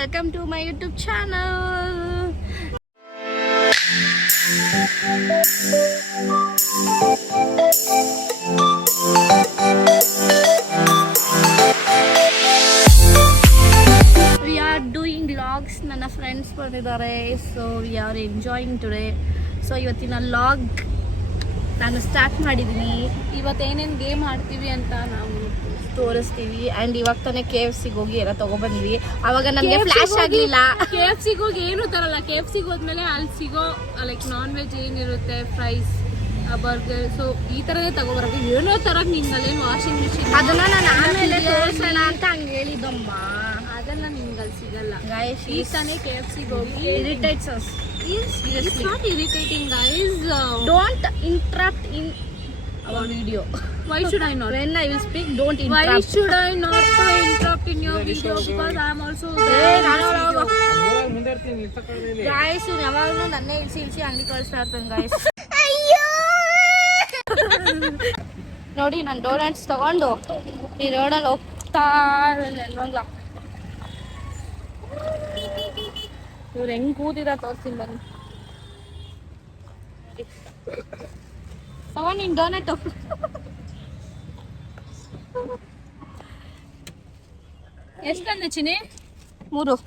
welcome to my YouTube channel. We are doing vlogs. ನನ್ನ friends ಬಂದಿದ್ದಾರೆ, so we are enjoying today. So ಇವತ್ತಿನ vlog ನಾನು start ಮಾಡಿದ್ದೀನಿ. ಇವತ್ತೇನೇನು game ಆಡ್ತೀವಿ ಅಂತ ನಾವು ತೋರಿಸ್ತೀವಿ. ಆ್ಯಂಡ್ ಇವಾಗ ತಾನೇ KFC ಹೋಗಿ ಎಲ್ಲ ತೊಗೊಬಂದ್ವಿ. ಅವಾಗ ನನಗೆ ಫ್ಲ್ಯಾಶ್ ಆಗಲಿಲ್ಲ. KFC ಹೋಗಿ ಏನು ತರಲ್ಲ. KFC ಹೋದ್ಮೇಲೆ ಅಲ್ಲಿ ಸಿಗೋ ಲೈಕ್ ನಾನ್ ವೆಜ್ ಏನಿರುತ್ತೆ, ಫ್ರೈಸ್, ಬರ್ಗರ್, ಸೊ ಈ ಥರನೇ ತಗೋಬರೋದು. ಏನೋ ತರಕ್ಕೆ ನಿಂಗಲ್ಲೇನು ವಾಷಿಂಗ್ ಮಿಷಿನ್ ಅದನ್ನ ನಾನು ಆಮೇಲೆ ತೋರಿಸೋಣ ಅಂತ ಹಂಗೆ ಹೇಳಿದಮ್ಮ. ಅದೆಲ್ಲ ನಿಂಗಲ್ಲಿ ಸಿಗಲ್ಲ. ಈ ತಾನೇ KFC ಹೋಗಿ irritates us. It's not irritating, guys. Don't interrupt in our video. Why should I not? When I will speak, don't interrupt. Why should I not interrupt in your video? Because I am also there. Guys, you ಯಾವಾಗಲೂ ನನ್ನೇ ಇಳಿಸಿ ಅಂಗಡಿ ಕಳಿಸ್ತಾ ಇರ್ತಾನೆ guys. ನೋಡಿ ನಾನು doughnuts ತಗೊಂಡು ಈ ರೋಡಲ್ಲಿ ಹೋಗ್ತಾ ಇರೋಲ್ಲ. ಇವ್ರು ಹೆಂಗ್ ಕೂತಿದ ತೋರಿಸ್ತೀನಿ ಬನ್ನಿ. ತಗೊಂಡು ನಿನ್ ಡೋನಟ್ ಎಷ್ಟಂದೆ ಚಿನಿ? 3.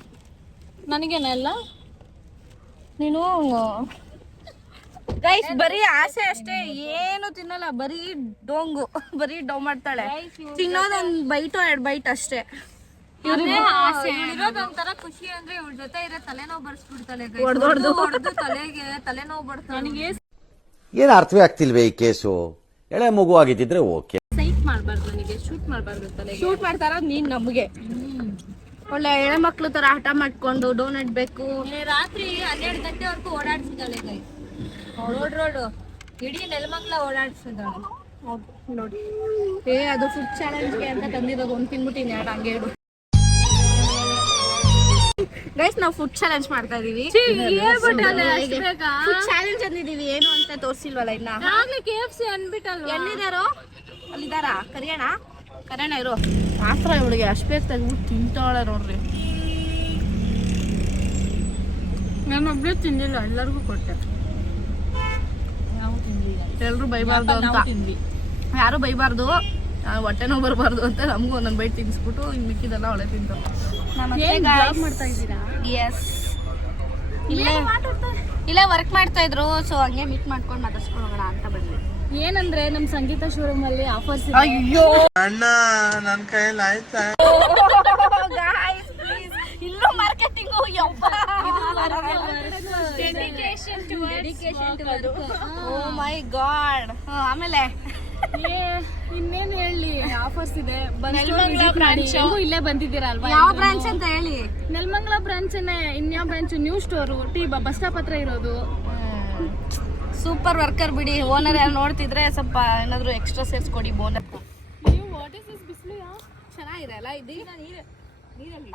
ನನಗೇನೆಲ್ಲ ನೀನು ಗೈಸ್ ಬರೀ ಆಸೆ ಅಷ್ಟೇ, ಏನು ತಿನ್ನಲ್ಲ, ಬರೀ ಡೋಂಗು, ಬರೀ ಡೌ ಮಾಡ್ತಾಳೆ. ತಿನ್ನೋದೊಂದು ಬೈಟು 2 ಬೈಟ್ ಅಷ್ಟೇ. ಇರೋದೊಂಥರ ಖುಷಿ ಅಂದ್ರೆ ಇವ್ರ ಜೊತೆ ಇರೋ ತಲೆನೋವು ಬರ್ಸ್ಬಿಡ್ತಾಳೆ. ಹೊಡೆದು ತಲೆಗೆ ತಲೆನೋವು ಬರ್ತಾಳೆ. ನನಗೆ ಏನು ಅರ್ಥವೇ ಆಗ್ತಿಲ್ವೇ ಈ ಕೇಸು? ಎಳೆ ಮಗು ಆಗಿದ್ದಿದ್ರೆ ಓಕೆ. ಸೈಟ್ ಮಾಡ್ಬಾರ್ದು, ನನಗೆ ಶೂಟ್ ಮಾಡ್ಬಾರ್ದು. ತಲೆಗೆ ಶೂಟ್ ಮಾಡ್ತಾರ ನೀನ್ ನಮ್ಗೆ ಒಳ್ಳೆ ಎಳೆ ಮಕ್ಳು ತರ ಹಠ ಮಾಡ್ಕೊಂಡು ಡೋನಟ್ ಬೇಕು. ರಾತ್ರಿ 12 ಗಂಟೆವರೆಗೂ ಓಡಾಡ್ಸಿದ್ದಾಳೆ ಗೈ. ರೋಡ್ ಇಡೀ ನೆಲಮಂಗ್ಲ ಓಡಾಡ್ಸಿದ್ದಾಳೆ. ನೋಡಿ ಅದು ಫುಡ್ ಚಾಲೆಂಜ್ಗೆ ಅಂತ ತಂದಿರೋದು. ಒಂದು ತಿನ್ಬಿಟ್ಟಿನಿ, 2 ಹಂಗೆ ಇಡು. ಗೈಸ್ ನಾವು ಫುಡ್ ಚಾಲೆಂಜ್ ಮಾಡ್ತಾ ಇದೀವಿ. ಫುಡ್ ಚಾಲೆಂಜ್ ಅಂದಿದೀವಿ, ಏನು ಅಂತ ತೋರಿಸಿಲ್ವಲ್ಲ ಇನ್ನ. KFC ಅನ್ಬಿಟ್ಟಲ್ವಾ? ಎಲ್ಲಿದಾರೋ ಅಲ್ಲಿದಾರ. ಕರಿಯೋಣ ಇರೋ. ಮಾತ್ರ ಇವಳಿಗೆ ಅಷ್ಟು ಬೇಗ ತೆಗ್ಬಿಟ್ಟು ತಿಂತಾಳೆ ನೋಡ್ರಿ. ನಾನು ಒಬ್ಬಳೇ ತಿಂದಿಲ್ಲ, ಎಲ್ಲರಿಗೂ ಕೊಟ್ಟೆ. ಎಲ್ರು ಬೈಬಾರ್ದು ಅಂತ, ಯಾರು ಬೈಬಾರ್ದು, ಹೊಟ್ಟೆ ನೋವು ಬರಬಾರ್ದು ಅಂತ ನಮಗೂ ಒಂದೊಂದು ಬೈಟ್ ತಿನ್ಸ್ಬಿಟ್ಟು ಇನ್ನು ಮಿಕ್ಕಿದೆಲ್ಲ ಅವಳೆ ತಿಂತು. ಮಾಡ್ತಾ ಇದ್ದೀರಾ? ಎಸ್, ಇಲ್ಲೇ ವರ್ಕ್ ಮಾಡ್ತಾ ಇದ್ರು, ಸೊ ಹಂಗೆ ಮೀಟ್ ಮಾಡ್ಕೊಂಡು ಮಾತಾಡ್ಸ್ಕೊಂಡು ಹೋಗೋಣ ಅಂತ ಬಂದ್ವಿ. ಏನಂದ್ರೆ ನಮ್ ಸಂಗೀತ ಶೋರೂಮ್ ಅಲ್ಲಿ ಆಫರ್ಸ್. ಅಯ್ಯೋ ಅಣ್ಣ ನನ್ನ ಕೈಯಲ್ಲಿ ಆಯ್ತಾ? ಗಾಯ್ಸ್ ಪ್ಲೀಸ್, ಇಲ್ಲೂ ಮಾರ್ಕೆಟಿಂಗು. O my god. ಆಮೇಲೆ ಇನ್ನೇನ್ ಹೇಳಿ, ಆಫರ್ಸ್ ಇದೆ. ನೆಲಮಂಗಲ ಬ್ರಾಂಚ್ ಇಲ್ಲೇ ಬಂದಿದ್ದೀರಾ ಅಲ್ವಾ? ಯಾವ ಬ್ರಾಂಚ್ ಅಂತ ಹೇಳಿ. ನೆಲಮಂಗಲ ಬ್ರಾಂಚ್ ಇನ್ಯಾವ branch? New store bus stop ಹತ್ರ ಇರೋದು. ಸೂಪರ್ ವರ್ಕರ್ ಬಿಡಿ. ಓನರ್ ಯಾರು ನೋಡ್ತಿದ್ರೆ ಸ್ವಲ್ಪ ಏನಾದ್ರು ಎಕ್ಸ್ಟ್ರಾ ಸೇರ್ಸ್ಕೊಡಿ ಬೋನಸ್. ಚೆನ್ನಾಗಿರಲ್ಲ ಇದು.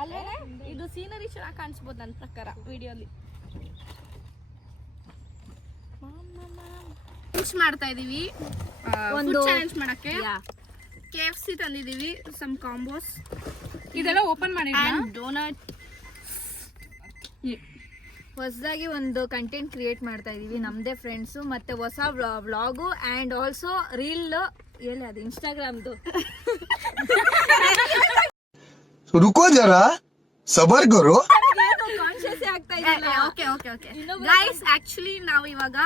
ಅಲ್ಲೇ ಇದು ಸೀನರಿ ಚೆನ್ನಾಗಿ ಕಾಣಿಸ್ಬೋದು ನನ್ನ ಪ್ರಕಾರ ವಿಡಿಯೋಲಿ. ಮಾಡ್ತಾ ಇದೀವಿ ಒಂದು ಚಾಲೆಂಜ್ ಮಾಡಕ್ಕೆ. KFC ತಂದಿದೀವಿ, ಸಮ್ ಕಾಂಬೋಸ್. ಇದೆಲ್ಲ ಓಪನ್ ಮಾಡಿ ಡೋನಟ್. ಹೊಸದಾಗಿ ಒಂದು ಕಂಟೆಂಟ್ ಕ್ರಿಯೇಟ್ ಮಾಡ್ತಾ ಇದೀವಿ ನಮ್ದೇ ಫ್ರೆಂಡ್ಸು, ಮತ್ತೆ ಹೊಸ ವ್ಲಾಗು ಆ್ಯಂಡ್ ಆಲ್ಸೋ ರೀಲ್. ಎಲ್ಲಿ ಅದು ಇನ್ಸ್ಟಾಗ್ರಾಮ್ದು. रुको जरा सबर करो. ಗೈಸ್ ಆಕ್ಚುಲಿ ನಾವು ಇವಾಗ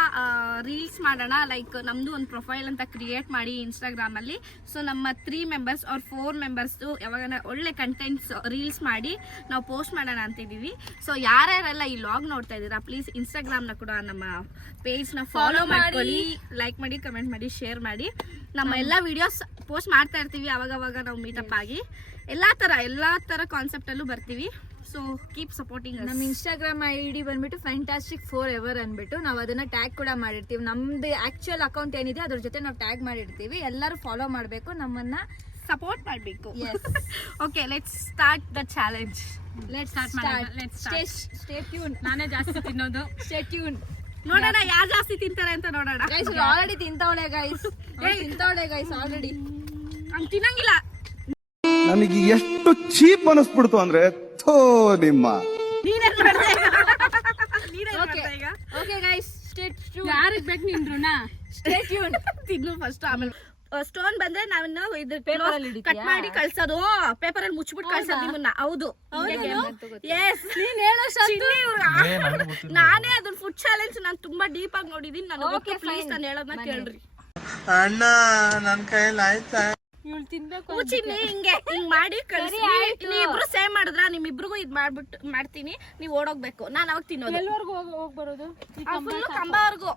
ರೀಲ್ಸ್ ಮಾಡೋಣ. ಲೈಕ್ ನಮ್ದು ಒಂದು ಪ್ರೊಫೈಲ್ ಅಂತ ಕ್ರಿಯೇಟ್ ಮಾಡಿ ಇನ್ಸ್ಟಾಗ್ರಾಮ್ ಅಲ್ಲಿ. ಸೊ ನಮ್ಮ 3 ಮೆಂಬರ್ಸ್ ಆರ್ 4 ಮೆಂಬರ್ಸ್ ಯಾವಾಗ ಒಳ್ಳೆ ಕಂಟೆಂಟ್ಸ್ ರೀಲ್ಸ್ ಮಾಡಿ ನಾವು ಪೋಸ್ಟ್ ಮಾಡೋಣ ಅಂತಿದೀವಿ. ಸೊ ಯಾರ್ಯಾರೆಲ್ಲ ಈ ವ್ಲಾಗ್ ನೋಡ್ತಾ ಇದ್ದೀರಾ, ಪ್ಲೀಸ್ ಇನ್ಸ್ಟಾಗ್ರಾಮ್ ನ ಕೂಡ ನಮ್ಮ ಪೇಜ್ ನ ಫಾಲೋ ಮಾಡ್ಕೊಳ್ಳಿ, ಲೈಕ್ ಮಾಡಿ, ಕಮೆಂಟ್ ಮಾಡಿ, ಶೇರ್ ಮಾಡಿ. ನಮ್ಮ ಎಲ್ಲಾ ವಿಡಿಯೋಸ್ ಪೋಸ್ಟ್ ಮಾಡ್ತಾ ಇರ್ತೀವಿ. ಅವಾಗವಾಗ ನಾವು ಮೀಟಪ್ ಆಗಿ ಎಲ್ಲಾ ತರ ಕಾನ್ಸೆಪ್ಟ್ ಅಲ್ಲೂ ಬರ್ತೀವಿ. So keep supporting. ನಮ್ಮ ಇನ್ಸ್ಟಾಗ್ರಾಮ್ ID ಬಂದ್ಬಿಟ್ಟು ಫ್ಯಾಂಟಾಸ್ಟಿಕ್ ಫಾರ್ ಎವರ್ ಅಂದ್ಬಿಟ್ಟು ನಾವು ಅದನ್ನ ಟ್ಯಾಗ್ ಕೂಡ ಮಾಡಿರ್ತೀವಿ. ನಮ್ದು ಆಕ್ಚುಯಲ್ ಅಕೌಂಟ್ ಏನಿದೆ ಅದ್ರ ಜೊತೆ ನಾವು ಟ್ಯಾಗ್ ಮಾಡಿರ್ತೀವಿ. ಎಲ್ಲರೂ ಫಾಲೋ ಮಾಡಬೇಕು, ನಮ್ಮನ್ನ ಸಪೋರ್ಟ್ ಮಾಡಬೇಕು. Okay, let's start the challenge. Stay tune. ನಾನೇ ಜಾಸ್ತಿ ತಿನ್ನೋದು. Stay tune. ನೋಡೋಣ ಯಾರು ಜಾಸ್ತಿ ತಿಂತಾರೆ ಅಂತ ನೋಡೋಣ. Already ತಿಂತವಳೆ guys. ಆಲ್ರೆಡಿ ಹಂಗೆ ತಿನ್ನಂಗಿಲ್ಲ. ನನಗೆ ಎಷ್ಟು ಚೀಪ್ ಅನಿಸ್ಬಿಡ್ತು ಅಂದ್ರೆ ಥೋ ನಿಮ್ಮ ನೀನೇನ್ ಮಾಡ್ದೆ ನೀನೇನ್ ಮಾಡ್ದೆ ಈಗ ಓಕೆ ಗೈಸ್ ಯಾರಿಗೆ ಬೇಕು ನಿನ್ ಋಣ ಸ್ಟೇ ಟ್ಯೂನ್ ತಿನ್ನು ಫಸ್ಟ್ ಆಮೇಲೆ ಸ್ಟೋನ್ ಬಂದ್ರೆ ನಾವನ್ನ ಇದ್ರ ಕಟ್ ಮಾಡಿ ಕಳ್ಸೋದು ಪೇಪರ್ ಅಲ್ಲಿ ಮುಚ್ಚಿಬಿಟ್ಟು ಕಳ್ಸೋದು ನಿಮ್ಮನ್ನ ಹೌದು ಎಸ್ ನೀನ್ ಹೇಳೋ ನಾನೇ ಅದನ್ನ ಫುಡ್ ಚಾಲೆಂಜ್ ನಾನು ತುಂಬಾ ಡೀಪ್ ಆಗಿ ನೋಡಿದೀನಿ ನನಗೆ ಪ್ಲೀಸ್ ನಾನು ಹೇಳೋದನ್ನ ಕೇಳ್ರಿ ಅಣ್ಣ ನನ್ ಕೈಯಲ್ಲಿ ಆಯ್ತಾ ಇವ್ಳು ತಿನ್ಬೇಕು ಚಿನ್ನಿ ಹಿಂಗೆ ಹಿಂಗ್ ಮಾಡಿ ಕಳ್ಸಿ ನೀವಿಬ್ರು ಸೇವ್ ಮಾಡಿದ್ರ ನಿಮ್ಮಿಬ್ರಿಗೂ ಇದ್ ಮಾಡ್ತೀನಿ ನೀವ್ ಓಡೋಗ್ಬೇಕು ನಾನ್ ಅವಾಗ ತಿನ್ನೋದು ಎಲ್ಲವರೆಗೂ ಹೋಗ್ ಬರೋದು ಫುಲ್ ಕಂಬವರೆಗೂ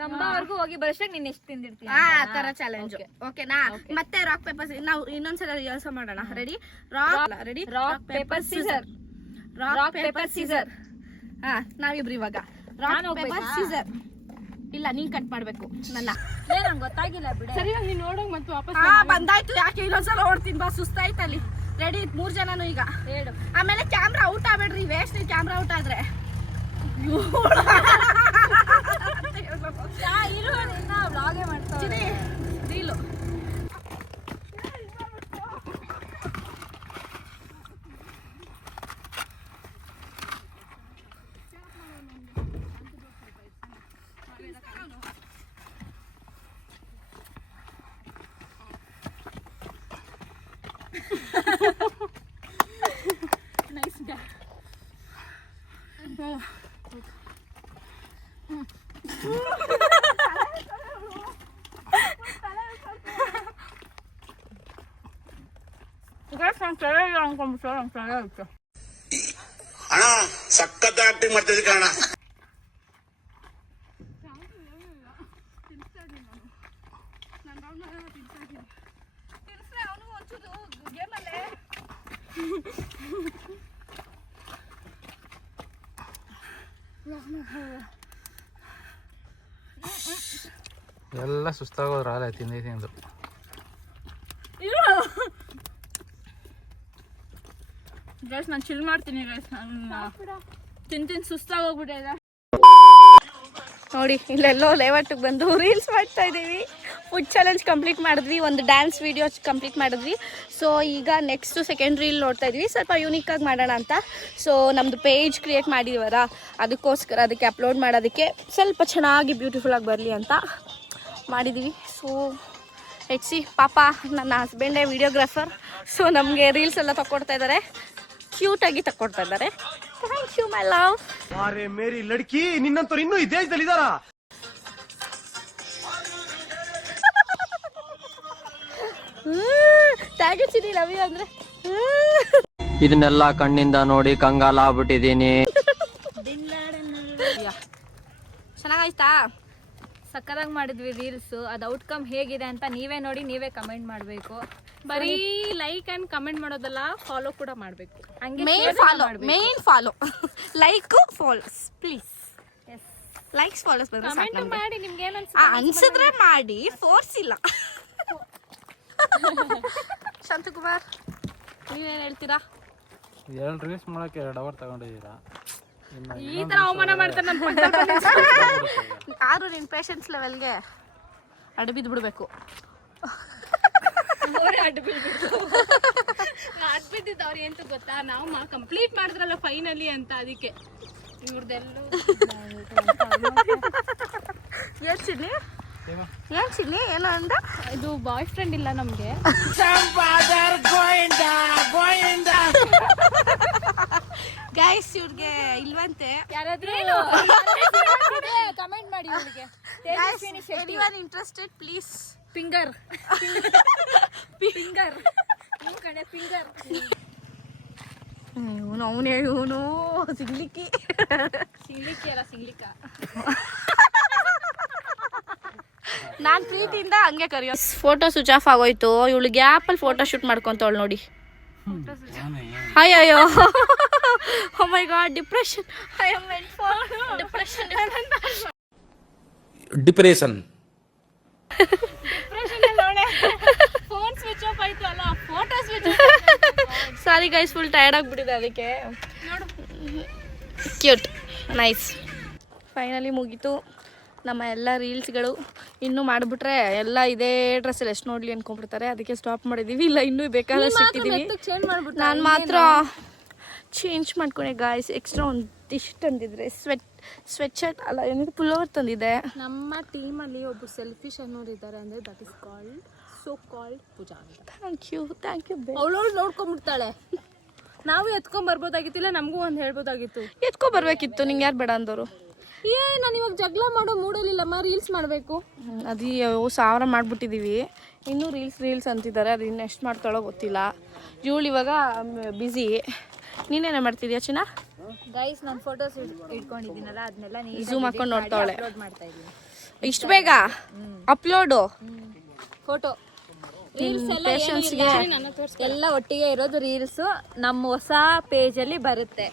ಕಂಬವರೆಗೂ ಹೋಗಿ ಬರೋಷ್ಟಕ್ಕೆ ನೀನ್ ಎಷ್ಟು ತಿಂದಿರ್ತೀನಿ ಆ ತರ ಚಾಲೆಂಜ್ ಓಕೆನಾ ಮತ್ತೆ ರಾಕ್ ಪೇಪರ್ ನಾವು ಇನ್ನೊಂದ್ಸಲ ರಿಹರ್ಸಲ್ ಮಾಡೋಣ ready ready rock paper scissor rock paper scissor ಹಾ ನಾವಿಬ್ರು ಇವಾಗ ರಾಕ್ ಪೇಪರ್ ಸೀಸರ್ ಇಲ್ಲ ನೀನ್ ಕಟ್ ಮಾಡ್ಬೇಕು ನನ್ನ ನಂಗೆ ಗೊತ್ತಾಗಿಲ್ಲ ಬಿಡ ಸರಿ ನೀನ್ ನೋಡೋಂಗ್ ಮತ್ತೆ ವಾಪಸ್ ಹಾ ಬಂದಾಯ್ತು ಯಾಕೆ ಇನ್ನೊಂದ್ಸಲ ಓಡ್ತೀನಿ ಬಾ ಸುಸ್ತಾಯ್ತು ಅಲ್ಲಿ ರೆಡಿ 3 ಜನನು ಈಗ ಹೇಳು ಆಮೇಲೆ ಕ್ಯಾಮ್ರಾ ಔಟ್ ಆಗ್ಬೇಡ್ರಿ ವೇಸ್ಟ್ ನೀವು ಕ್ಯಾಮ್ರಾ ಔಟ್ ಆದ್ರೆ ಇರು ನಿನ್ನ ವ್ಲಾಗೇ ಮಾಡ್ತಾರೆ ರೀಲು ನೈಸ್ ಗಾ ಅಣ್ಣ ಸಖತ್ ಆಕ್ಟಿಂಗ್ ಮಾಡ್ತಿದ್ದೆ ಕಣ. ಎಲ್ಲ ಸುಸ್ತಾಗೋದ್ರ ಆಲೆ ತಿಂದು ತಿಂದು ಗೈಸ್ ನಾನು ಚಿಲ್ ಮಾಡ್ತೀನಿ ಗೈಸ್ ತಿಂದು ಸುಸ್ತಾಗೋಗ್ಬಿಟ್ಟಿದೆ ನೋಡಿ ಇಲ್ಲೆಲ್ಲೋ ಲೇಔಟಿಗೆ ಬಂದು ರೀಲ್ಸ್ ಮಾಡ್ತಾ ಇದ್ದೀವಿ ಫುಡ್ ಚಾಲೆಂಜ್ ಕಂಪ್ಲೀಟ್ ಮಾಡಿದ್ವಿ ಒಂದು ಡ್ಯಾನ್ಸ್ ವಿಡಿಯೋ ಕಂಪ್ಲೀಟ್ ಮಾಡಿದ್ವಿ ಸೊ ಈಗ ನೆಕ್ಸ್ಟು ಸೆಕೆಂಡ್ ರೀಲ್ ನೋಡ್ತಾ ಇದ್ವಿ ಸ್ವಲ್ಪ ಯೂನಿಕಾಗಿ ಮಾಡೋಣ ಅಂತ ಸೊ ನಮ್ಮದು ಪೇಜ್ ಕ್ರಿಯೇಟ್ ಮಾಡಿದೀವಲ್ಲ ಅದಕ್ಕೋಸ್ಕರ ಅದಕ್ಕೆ ಅಪ್ಲೋಡ್ ಮಾಡೋದಕ್ಕೆ ಸ್ವಲ್ಪ ಚೆನ್ನಾಗಿ ಬ್ಯೂಟಿಫುಲ್ಲಾಗಿ ಬರಲಿ ಅಂತ ಮಾಡಿದ್ದೀವಿ ಸೊ ಸಿ ಪಾಪ ನನ್ನ ಹಸ್ಬೆಂಡೇ ವಿಡಿಯೋಗ್ರಾಫರ್ ಸೊ ನಮಗೆ ರೀಲ್ಸ್ ಎಲ್ಲ ತಗೊಡ್ತಾ ಇದ್ದಾರೆ ಕ್ಯೂಟಾಗಿ ತಗೊಡ್ತಾ ಇದ್ದಾರೆ ಥ್ಯಾಂಕ್ ಯು ಮೈ ಲವ್ ಅರೆ ಮೇರಿ ಲಡ್ಕಿ ನಿನ್ನಂತವ್ರು ಇನ್ನೂ ಈ ದೇಶದಲ್ಲಿ ಇದಾರಾ? Thank you Chinni love you ಅಂದ್ರೆ ಇದನ್ನೆಲ್ಲ ಕಣ್ಣಿಂದ ನೋಡಿ ಕಂಗಾಲ ಆಗ್ಬಿಟ್ಟಿದೀನಿ. ಚೆನ್ನಾಗಾಯ್ತಾ ಸಕ್ಕದಾಗಿ ಮಾಡಿದ್ವಿ ರೀಲ್ಸ್ ಅದು ಔಟ್ಕಮ್ ಹೇಗಿದೆ ಅಂತ ನೀವೇ ನೋಡಿ ನೀವೇ ಕಮೆಂಟ್ ಮಾಡಬೇಕು. ಬರೀ ಲೈಕ್ ಅಂಡ್ ಕಮೆಂಟ್ ಮಾಡೋದಲ್ಲ ಫಾಲೋ ಕೂಡ ಮಾಡಬೇಕು. ಹಂಗೆ main follow like follows please likes follows comment ಮಾಡಿ ನಿಮ್ಗೆ ಏನು ಅನ್ಸಿದ್ರೆ ಮಾಡಿ ಫೋರ್ಸ್ ಇಲ್ಲ. ಶಾಂತಕುಮಾರ್ ನೀವೇನ್ ಹೇಳ್ತೀರಾ? 2 ರೀಲ್ಸ್ ಮಾಡಕ್ಕೆ 2 ಅವರ್ ತಗೊಂಡಿದ್ದೀರಾ. ಈ ತರ ಅವಮಾನ ಮಾಡ್ತಾರೆ ನನ್ನ ಯಾರು ನಿನ್ ಪೇಷನ್ಸ್ ಲೆವೆಲ್ಗೆ ಅಡ್ಡ ಬಿದ್ದು ಬಿಡ್ಬೇಕು. ಅಡ್ಡ ಬಿದ್ದಿದ್ದವ್ರು ಎಂತ ಗೊತ್ತಾ, ನಾವು ಕಂಪ್ಲೀಟ್ ಮಾಡಿದ್ರಲ್ಲ ಫೈನಲಿ ಅಂತ, ಅದಕ್ಕೆ ಇವ್ರದೆಲ್ಲ ಏನ್ ಚಿಲ್ಲಿ ಏನೋ ಅಂದ. ಇದು ಬಾಯ್ ಫ್ರೆಂಡ್ ಇಲ್ಲ ನಮ್ಗೆ. ಗೈಸ್ ಇವ್ರಿಗೆ ಇಲ್ವಂತೆ. ಯಾರಾದ್ರೂ ಕಮೆಂಟ್ ಮಾಡಿ ಇವಳಿಗೆ. Anyone interested please finger finger ಕಡೆ ಫಿಂಗರ್ ಅವನು ಸಿಗ್ಲಿಕ್ಕಿ ಅಲ್ಲ ಸಿಗ್ಲಿಕ್ಕ. ನಾನ್ ಪ್ರೀತಿಯಿಂದ ಹಂಗೆ ಕರೆಯೋ. ಫೋಟೋ ಸ್ವಿಚ್ ಆಫ್ ಆಗೋಯ್ತು. ಇವಳು ಗ್ಯಾಪಲ್ಲಿ ಫೋಟೋ ಶೂಟ್ ಮಾಡ್ಕೊಂತವಳು ನೋಡಿ. ಅಯ್ಯೋ oh my God depression. I am went for depression. Phone switch off ಆಯ್ತು ಅಲ್ಲ, photo switch sorry guys full tired ಆಗಿಬಿಟ್ಟಿದೆ ಅದಕ್ಕೆ. ಕ್ಯೂಟ್ ನೈಸ್ ಫೈನಲಿ ಮುಗೀತು. ನಮ್ಮ ಎಲ್ಲ ರೀಲ್ಸ್ಗಳು ಇನ್ನೂ ಮಾಡಿಬಿಟ್ರೆ ಎಲ್ಲ ಇದೇ ಡ್ರೆಸ್ಸಲ್ಲಿ ಎಷ್ಟು ನೋಡಲಿ ಅನ್ಕೊಂಡ್ಬಿಡ್ತಾರೆ. ಅದಕ್ಕೆ ಸ್ಟಾಪ್ ಮಾಡಿದ್ದೀವಿ. ಇಲ್ಲ ಇನ್ನೂ ಬೇಕಾದಷ್ಟು ಇಟ್ಟಿದ್ದೀವಿ. ನಾನು ಮಾತ್ರ ಚೇಂಜ್ ಮಾಡ್ಕೊಂಡೆ ಗಾಯ್ಸ್. ಎಕ್ಸ್ಟ್ರಾ ಒಂದಿಷ್ಟು ತಂದಿದ್ರೆ ಸ್ವೆಟ್ ಶರ್ಟ್ ಅಲ್ಲ ಏನಿದೆ ಪುಲ್ಲೋವರ್ ತಂದಿದ್ದೆ. ನಮ್ಮ ಟೀಮಲ್ಲಿ ಒಬ್ಬರು ಸೆಲ್ಫಿಶ್ ಅನ್ನೋರು ಇದ್ದಾರೆ ಅಂದರೆ ದಟ್ ಇಸ್ ಕಾಲ್ಡ್ ಪೂಜಾ ಅಂತ. ಥ್ಯಾಂಕ್ ಯು ಅವಳವಳು ನೋಡ್ಕೊಂಡ್ಬಿಡ್ತಾಳೆ. ನಾವು ಎತ್ಕೊಂಡ್ಬರ್ಬೋದಾಗಿತ್ತಿಲ್ಲ, ನಮಗೂ ಒಂದು ಹೇಳ್ಬೋದಾಗಿತ್ತು. ಬರ್ಬೇಕಿತ್ತು. ನಿಂಗೆ ಯಾರು ಬೇಡ ಅಂದವರು? ನಾನು ಇವಾಗ ಜಗಳ ಮಾಡೋ ಮೂಡಲಿಲ್ಲಮ್ಮ, ರೀಲ್ಸ್ ಮಾಡಬೇಕು. ಅದು 1000 ಮಾಡಿಬಿಟ್ಟಿದ್ದೀವಿ. ಇನ್ನೂ ರೀಲ್ಸ್ ಅಂತಿದ್ದಾರೆ. ಅದು ಇನ್ನು ಎಷ್ಟು ಮಾಡ್ತಾಳೋ ಗೊತ್ತಿಲ್ಲ. ಇವಳು ಇವಾಗ ಬ್ಯುಸಿ. ನೀನೇನೇ ಮಾಡ್ತಿದ್ಯಾ ಚಿನ್ನ? ಗೈಸ್ ನಾನು ಫೋಟೋಸ್ ಇಟ್ಕೊಂಡಿದ್ದೀನಲ್ಲ ಅದನ್ನೆಲ್ಲ ಝೂಮ್ ಹಾಕೊಂಡು ನೋಡ್ತಾವಳೆ. ಅಪ್ಲೋಡ್ ಮಾಡ್ತಾ ಇದ್ದೀನಿ. ಇಷ್ಟು ಬೇಗ ಅಪ್ಲೋಡು? ಫೋಟೋ ಪೇಷನ್ಸ್ಗೆ ಎಲ್ಲ ಒಟ್ಟಿಗೆ ಇರೋದು ರೀಲ್ಸ್ ನಮ್ಮ ಹೊಸ ಪೇಜಲ್ಲಿ ಬರುತ್ತೆ.